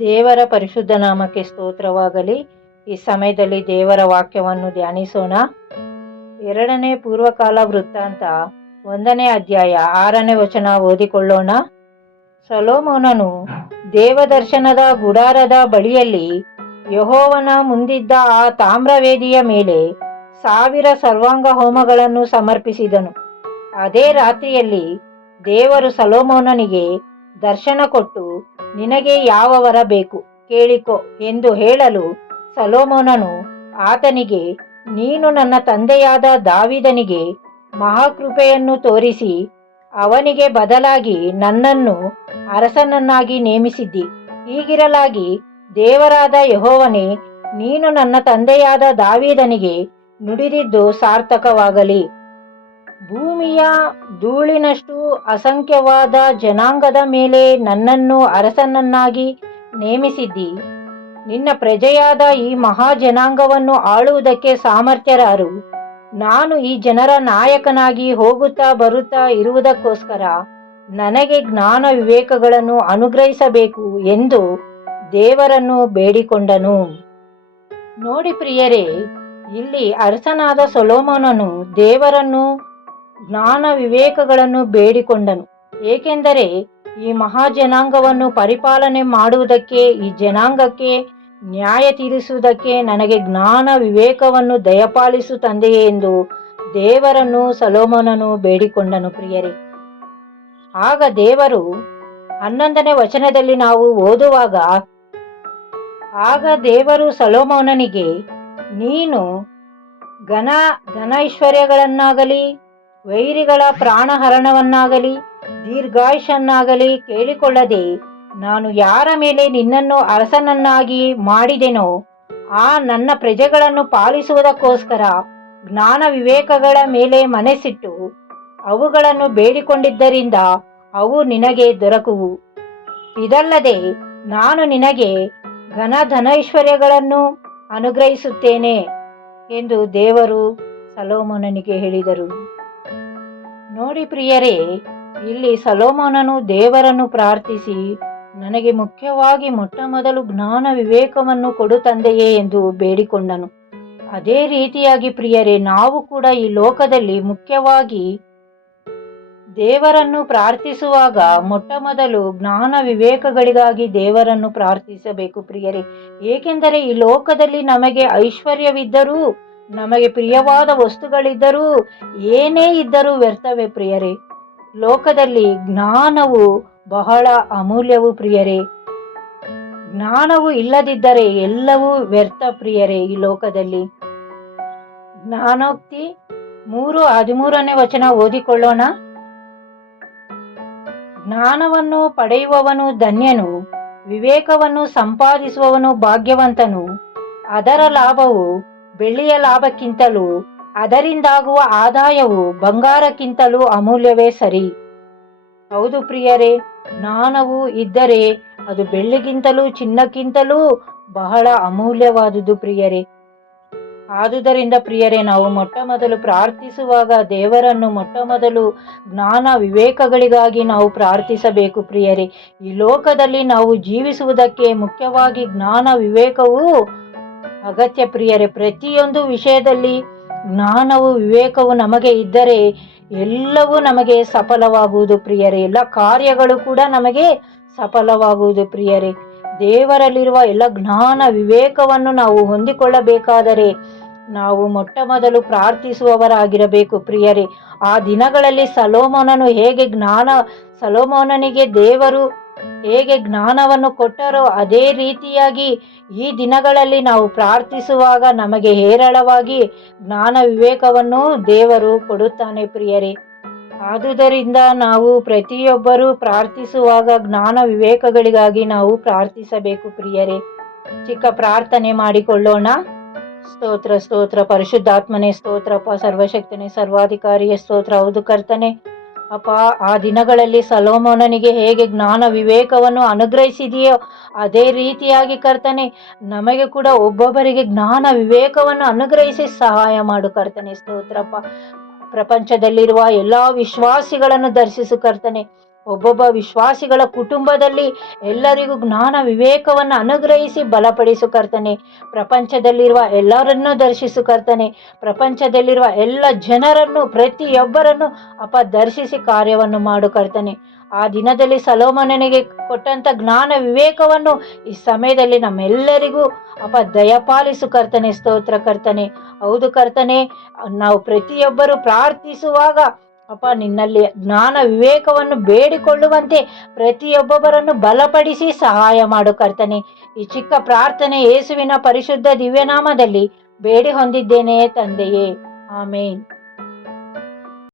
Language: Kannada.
ದೇವರ ಪರಿಶುದ್ಧ ನಾಮಕ್ಕೆ ಸ್ತೋತ್ರವಾಗಲಿ. ಈ ಸಮಯದಲ್ಲಿ ದೇವರ ವಾಕ್ಯವನ್ನು ಧ್ಯಾನಿಸೋಣ. ಎರಡನೇ ಪೂರ್ವಕಾಲ ವೃತ್ತಾಂತ, ಒಂದನೇ ಅಧ್ಯಾಯ, ಆರನೇ ವಚನ ಓದಿಕೊಳ್ಳೋಣ. ಸಲೋಮೋನನು ದೇವದರ್ಶನದ ಗುಡಾರದ ಬಳಿಯಲ್ಲಿ ಯಹೋವನ ಮುಂದಿದ್ದ ಆ ತಾಮ್ರವೇದಿಯ ಮೇಲೆ ಸಾವಿರ ಸರ್ವಾಂಗ ಹೋಮಗಳನ್ನು ಸಮರ್ಪಿಸಿದನು. ಅದೇ ರಾತ್ರಿಯಲ್ಲಿ ದೇವರು ಸಲೋಮೋನನಿಗೆ ದರ್ಶನ ಕೊಟ್ಟು ನಿನಗೆ ಯಾವ ವರ ಬೇಕು? ಕೇಳಿಕೊ ಎಂದು ಹೇಳಲು ಸಲೋಮೋನನು ಆತನಿಗೆ, ನೀನು ನನ್ನ ತಂದೆಯಾದ ದಾವಿದನಿಗೆ ಮಹಾಕೃಪೆಯನ್ನು ತೋರಿಸಿ ಅವನಿಗೆ ಬದಲಾಗಿ ನನ್ನನ್ನು ಅರಸನನ್ನಾಗಿ ನೇಮಿಸಿದ್ದಿ. ಹೀಗಿರಲಾಗಿ ದೇವರಾದ ಯಹೋವನೇ, ನೀನು ನನ್ನ ತಂದೆಯಾದ ದಾವಿದನಿಗೆ ನುಡಿದಿದ್ದು ಸಾರ್ಥಕವಾಗಲಿ. ಭೂಮಿಯ ಧೂಳಿನಷ್ಟು ಅಸಂಖ್ಯವಾದ ಜನಾಂಗದ ಮೇಲೆ ನನ್ನನ್ನು ಅರಸನನ್ನಾಗಿ ನೇಮಿಸಿದ್ದಿ. ನಿನ್ನ ಪ್ರಜೆಯಾದ ಈ ಮಹಾ ಜನಾಂಗವನ್ನು ಆಳುವುದಕ್ಕೆ ಸಾಮರ್ಥ್ಯರಾರು. ನಾನು ಈ ಜನರ ನಾಯಕನಾಗಿ ಹೋಗುತ್ತಾ ಬರುತ್ತಾ ಇರುವುದಕ್ಕೋಸ್ಕರ ನನಗೆ ಜ್ಞಾನ ವಿವೇಕಗಳನ್ನು ಅನುಗ್ರಹಿಸಬೇಕು ಎಂದು ದೇವರನ್ನು ಬೇಡಿಕೊಂಡನು. ನೋಡಿ ಪ್ರಿಯರೇ, ಇಲ್ಲಿ ಅರಸನಾದ ಸೊಲೋಮೋನನು ದೇವರನ್ನು ಜ್ಞಾನ ವಿವೇಕಗಳನ್ನು ಬೇಡಿಕೊಂಡನು. ಏಕೆಂದರೆ ಈ ಮಹಾಜನಾಂಗವನ್ನು ಪರಿಪಾಲನೆ ಮಾಡುವುದಕ್ಕೆ, ಈ ಜನಾಂಗಕ್ಕೆ ನ್ಯಾಯ ತೀರಿಸುವುದಕ್ಕೆ ನನಗೆ ಜ್ಞಾನ ವಿವೇಕವನ್ನು ದಯಪಾಲಿಸು ತಂದೆಯೇ ಎಂದು ದೇವರನ್ನು ಸಲೋಮನನು ಬೇಡಿಕೊಂಡನು ಪ್ರಿಯರೇ. ಆಗ ದೇವರು ಹನ್ನೊಂದನೇ ವಚನದಲ್ಲಿ ನಾವು ಓದುವಾಗ, ಆಗ ದೇವರು ಸಲೋಮೋನನಿಗೆ, ನೀನು ಘನ ಧನ ಐಶ್ವರ್ಯಗಳನ್ನಾಗಲಿ ವೈರಿಗಳ ಪ್ರಾಣಹರಣವನ್ನಾಗಲಿ ದೀರ್ಘಾಯುಷನ್ನಾಗಲಿ ಕೇಳಿಕೊಳ್ಳದೆ ನಾನು ಯಾರ ಮೇಲೆ ನಿನ್ನನ್ನು ಅರಸನನ್ನಾಗಿ ಮಾಡಿದೆನೋ, ಆ ನನ್ನ ಪ್ರಜೆಗಳನ್ನು ಪಾಲಿಸುವುದಕ್ಕೋಸ್ಕರ ಜ್ಞಾನ ವಿವೇಕಗಳ ಮೇಲೆ ಮನಸ್ಸಿಟ್ಟು ಅವುಗಳನ್ನು ಬೇಡಿಕೊಂಡಿದ್ದರಿಂದ ಅವು ನಿನಗೆ ದೊರಕುವು. ಇದಲ್ಲದೆ ನಾನು ನಿನಗೆ ಘನ ಧನೈಶ್ವರ್ಯಗಳನ್ನು ಅನುಗ್ರಹಿಸುತ್ತೇನೆ ಎಂದು ದೇವರು ಸಲೋಮನನಿಗೆ ಹೇಳಿದರು. ನೋಡಿ ಪ್ರಿಯರೇ, ಇಲ್ಲಿ ಸಲೋಮೋನನು ದೇವರನ್ನು ಪ್ರಾರ್ಥಿಸಿ, ನನಗೆ ಮುಖ್ಯವಾಗಿ ಮೊಟ್ಟ ಮೊದಲು ಜ್ಞಾನ ವಿವೇಕವನ್ನು ಕೊಡು ತಂದೆಯೇ ಎಂದು ಬೇಡಿಕೊಂಡನು. ಅದೇ ರೀತಿಯಾಗಿ ಪ್ರಿಯರೇ, ನಾವು ಕೂಡ ಈ ಲೋಕದಲ್ಲಿ ಮುಖ್ಯವಾಗಿ ದೇವರನ್ನು ಪ್ರಾರ್ಥಿಸುವಾಗ ಮೊಟ್ಟ ಮೊದಲು ಜ್ಞಾನ ವಿವೇಕಗಳಿಗಾಗಿ ದೇವರನ್ನು ಪ್ರಾರ್ಥಿಸಬೇಕು ಪ್ರಿಯರೇ. ಏಕೆಂದರೆ ಈ ಲೋಕದಲ್ಲಿ ನಮಗೆ ಐಶ್ವರ್ಯವಿದ್ದರೂ ನಮಗೆ ಪ್ರಿಯವಾದ ವಸ್ತುಗಳಿದ್ದರೂ ಏನೇ ಇದ್ದರೂ ವ್ಯರ್ಥವೇ ಪ್ರಿಯರೇ. ಲೋಕದಲ್ಲಿ ಜ್ಞಾನವು ಬಹಳ ಅಮೂಲ್ಯವು ಪ್ರಿಯರೇ. ಜ್ಞಾನವು ಇಲ್ಲದಿದ್ದರೆ ಎಲ್ಲವೂ ವ್ಯರ್ಥ ಪ್ರಿಯರೇ ಈ ಲೋಕದಲ್ಲಿ. ಜ್ಞಾನೋಕ್ತಿ ಮೂರು ಹದಿಮೂರನೇ ವಚನ ಓದಿಕೊಳ್ಳೋಣ. ಜ್ಞಾನವನ್ನು ಪಡೆಯುವವನು ಧನ್ಯನು, ವಿವೇಕವನ್ನು ಸಂಪಾದಿಸುವವನು ಭಾಗ್ಯವಂತನು, ಅದರ ಲಾಭವು ಬೆಳ್ಳಿಯ ಲಾಭಕ್ಕಿಂತಲೂ ಅದರಿಂದಾಗುವ ಆದಾಯವು ಬಂಗಾರಕ್ಕಿಂತಲೂ ಅಮೂಲ್ಯವೇ ಸರಿ. ಹೌದು ಪ್ರಿಯರೇ, ಜ್ಞಾನವು ಇದ್ದರೆ ಅದು ಬೆಳ್ಳಿಗಿಂತಲೂ ಚಿನ್ನಕ್ಕಿಂತಲೂ ಬಹಳ ಅಮೂಲ್ಯವಾದುದು ಪ್ರಿಯರೇ. ಆದುದರಿಂದ ಪ್ರಿಯರೇ, ನಾವು ಮೊಟ್ಟ ಮೊದಲು ಪ್ರಾರ್ಥಿಸುವಾಗ ದೇವರನ್ನು ಮೊಟ್ಟ ಮೊದಲು ಜ್ಞಾನ ವಿವೇಕಗಳಿಗಾಗಿ ನಾವು ಪ್ರಾರ್ಥಿಸಬೇಕು ಪ್ರಿಯರೇ. ಈ ಲೋಕದಲ್ಲಿ ನಾವು ಜೀವಿಸುವುದಕ್ಕೆ ಮುಖ್ಯವಾಗಿ ಜ್ಞಾನ ವಿವೇಕವು ಅಗತ್ಯ ಪ್ರಿಯರೇ, ಪ್ರತಿಯೊಂದು ವಿಷಯದಲ್ಲಿ ಜ್ಞಾನವು ವಿವೇಕವು ನಮಗೆ ಇದ್ದರೆ ಎಲ್ಲವೂ ನಮಗೆ ಸಫಲವಾಗುವುದು ಪ್ರಿಯರೇ. ಎಲ್ಲ ಕಾರ್ಯಗಳು ಕೂಡ ನಮಗೆ ಸಫಲವಾಗುವುದು ಪ್ರಿಯರೇ. ದೇವರಲ್ಲಿರುವ ಎಲ್ಲ ಜ್ಞಾನ ವಿವೇಕವನ್ನು ನಾವು ಹೊಂದಿಕೊಳ್ಳಬೇಕಾದರೆ ನಾವು ಮೊಟ್ಟ ಮೊದಲು ಪ್ರಾರ್ಥಿಸುವವರಾಗಿರಬೇಕು ಪ್ರಿಯರೇ. ಆ ದಿನಗಳಲ್ಲಿ ಸಲೋಮೋನನು ಹೇಗೆ ಜ್ಞಾನ, ಸಲೋಮೋನನಿಗೆ ದೇವರು ಹೇಗೆ ಜ್ಞಾನವನ್ನು ಕೊಟ್ಟರೋ ಅದೇ ರೀತಿಯಾಗಿ ಈ ದಿನಗಳಲ್ಲಿ ನಾವು ಪ್ರಾರ್ಥಿಸುವಾಗ ನಮಗೆ ಹೇರಳವಾಗಿ ಜ್ಞಾನ ವಿವೇಕವನ್ನು ದೇವರು ಕೊಡುತ್ತಾನೆ ಪ್ರಿಯರೇ. ಆದುದರಿಂದ ನಾವು ಪ್ರತಿಯೊಬ್ಬರೂ ಪ್ರಾರ್ಥಿಸುವಾಗ ಜ್ಞಾನ ವಿವೇಕಗಳಿಗಾಗಿ ನಾವು ಪ್ರಾರ್ಥಿಸಬೇಕು ಪ್ರಿಯರೇ. ಚಿಕ್ಕ ಪ್ರಾರ್ಥನೆ ಮಾಡಿಕೊಳ್ಳೋಣ. ಸ್ತೋತ್ರ ಸ್ತೋತ್ರ, ಪರಿಶುದ್ಧಾತ್ಮನೆ ಸ್ತೋತ್ರಪ್ಪ ಸರ್ವಶಕ್ತನೇ, ಸರ್ವಾಧಿಕಾರಿಯ ಸ್ತೋತ್ರ, ಹೌದು ಕರ್ತನೆ. ಅಪ್ಪ ಆ ದಿನಗಳಲ್ಲಿ ಸಲೋಮೋನನಿಗೆ ಹೇಗೆ ಜ್ಞಾನ ವಿವೇಕವನ್ನು ಅನುಗ್ರಹಿಸಿದೆಯೋ ಅದೇ ರೀತಿಯಾಗಿ ಕರ್ತನೆ, ನಮಗೆ ಕೂಡ ಒಬ್ಬೊಬ್ಬರಿಗೆ ಜ್ಞಾನ ವಿವೇಕವನ್ನು ಅನುಗ್ರಹಿಸಿ ಸಹಾಯ ಮಾಡು ಕರ್ತನೆ ಸ್ತೋತ್ರಪ್ಪ ಪ್ರಪಂಚದಲ್ಲಿರುವ ಎಲ್ಲ ವಿಶ್ವಾಸಿಗಳನ್ನು ದರ್ಶಿಸು ಕರ್ತನೆ. ಒಬ್ಬೊಬ್ಬ ವಿಶ್ವಾಸಿಗಳ ಕುಟುಂಬದಲ್ಲಿ ಎಲ್ಲರಿಗೂ ಜ್ಞಾನ ವಿವೇಕವನ್ನು ಅನುಗ್ರಹಿಸಿ ಬಲಪಡಿಸು ಕರ್ತನೆ. ಪ್ರಪಂಚದಲ್ಲಿರುವ ಎಲ್ಲರನ್ನೂ ದರ್ಶಿಸು ಕರ್ತನೆ. ಪ್ರಪಂಚದಲ್ಲಿರುವ ಎಲ್ಲ ಜನರನ್ನು, ಪ್ರತಿಯೊಬ್ಬರನ್ನು ಅಪ ದರ್ಶಿಸಿ ಕಾರ್ಯವನ್ನು ಮಾಡು ಕರ್ತನೆ. ಆ ದಿನದಲ್ಲಿ ಸಲೋಮನನಿಗೆ ಕೊಟ್ಟಂತ ಜ್ಞಾನ ವಿವೇಕವನ್ನು ಈ ಸಮಯದಲ್ಲಿ ನಮ್ಮೆಲ್ಲರಿಗೂ ಅಪ ದಯಪಾಲಿಸು ಕರ್ತನೆ, ಸ್ತೋತ್ರ ಕರ್ತನೆ. ಹೌದು ಕರ್ತನೆ, ನಾವು ಪ್ರತಿಯೊಬ್ಬರು ಪ್ರಾರ್ಥಿಸುವಾಗ ಅಪ್ಪ ನಿನ್ನಲ್ಲಿ ಜ್ಞಾನ ವಿವೇಕವನ್ನು ಬೇಡಿಕೊಳ್ಳುವಂತೆ ಪ್ರತಿಯೊಬ್ಬೊಬ್ಬರನ್ನು ಬಲಪಡಿಸಿ ಸಹಾಯ ಮಾಡು ಕರ್ತನೆ. ಈ ಚಿಕ್ಕ ಪ್ರಾರ್ಥನೆ ಯೇಸುವಿನ ಪರಿಶುದ್ಧ ದಿವ್ಯನಾಮದಲ್ಲಿ ಬೇಡಿ ಹೊಂದಿದ್ದೇನೆ ತಂದೆಯೇ. ಆಮೇನ್.